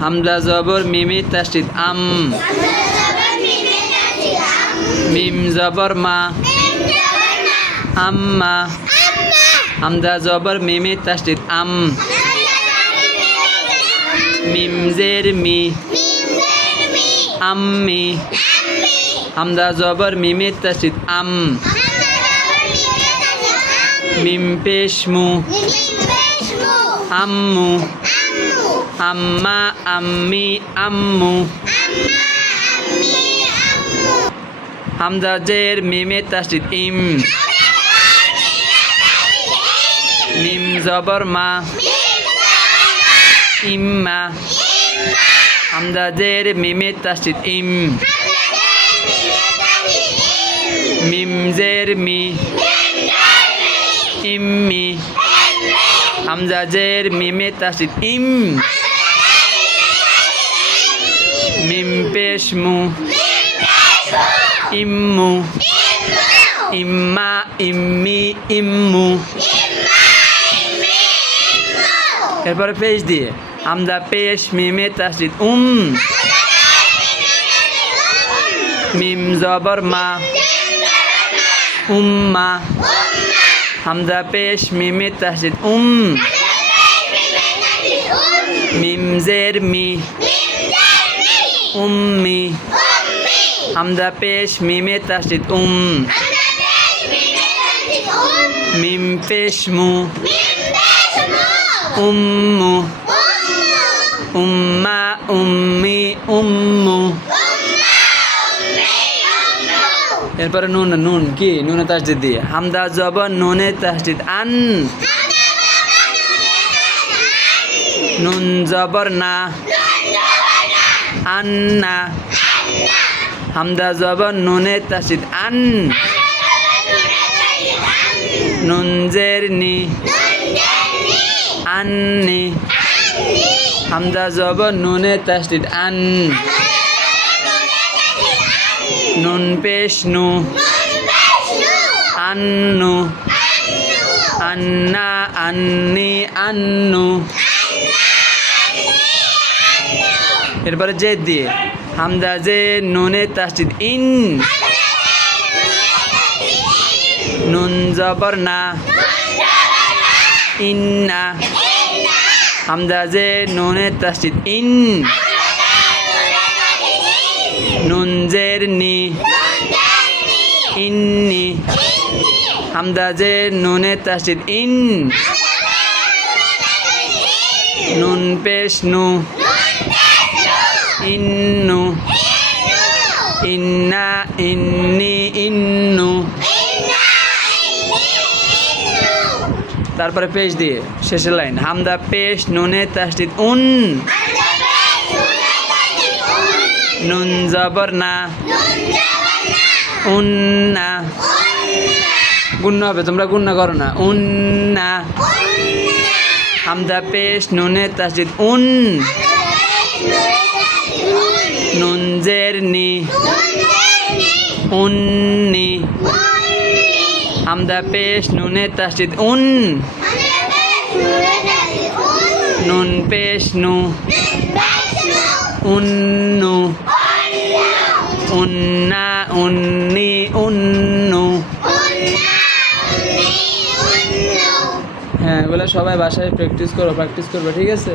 হামজা জবর মিমে তাসদিদ আম। মিম জবর মা আম্মা। হামজা জবর মিমে তাসদিদ আম। মিম জের মি আম্মি। হামজা জবর মিমে তাসদিদ আম। মিম পেশ মু আম্মু। আম্মা আম্মি আম্মু। হামজা জের মিমে তাসদিদ ইম। মিম জবর মা ইম্মা। হামজা জের মিমে তাসদিদ ইম। মিম জের মি ইম্মি। হামজা জের মিমে তাসদিদ ইম। মিম পেশ মু ইম্মু। ইম্মা ইম্মি ইম্মু। এরপরে পেশ দিয়ে হামজা পেশ মিমে তাসদিদ মিম জবর মা উম্মা। হামজা পেশ মিমে তাসদিদ মিম জের মি উম্মি। হামজা পেশ মিমে তাসদিদ মিম পেশ মু উম্মু। উম্মা উম্মি উম্মু। এরপরে নুন নুন কি নুনে তাসদিদ দিয়ে হামজা জবর নুনে তাসদিদ আন। নুন জবর না আন্না। হামজা জবর নুনে তাসদিদ আন। নুন জের নি আন্নি। হামজা জবর নুনে তাসদিদ আন। নুন পেশ নু আন্নু। আন্না আন্নি আন্নু। এরপরে জেদ দিয়ে হামজা জে নুনে তাসদিদ ইন। নুন জবর না ইন্না। হামজা জে নুনে তাসদিদ ইন। নুন জের নি ইন্নি। হামজা জে নুনে তাসদিদ ইন। নুন পেশ নু ইন্নু। ইন্না ইন্নি ইন্নু। তারপরে পেশ দিয়ে শেষের লাইন হামজা পেশ নুনে তাসদিদ নুন জবর না উন্না। গুণ্য হবে তোমরা গুণ্য করো না উন্না। হামজা পেশ নুনে তাসদিদ নুন জের নি উন্নি। হামজা পেশ নুনে তাসদিদ নুন পেশ নু উন্নু। উন্না উন্নি উন্নু। হ্যাঁ এগুলো সবাই বাসায় প্র্যাকটিস করবে ঠিক আছে।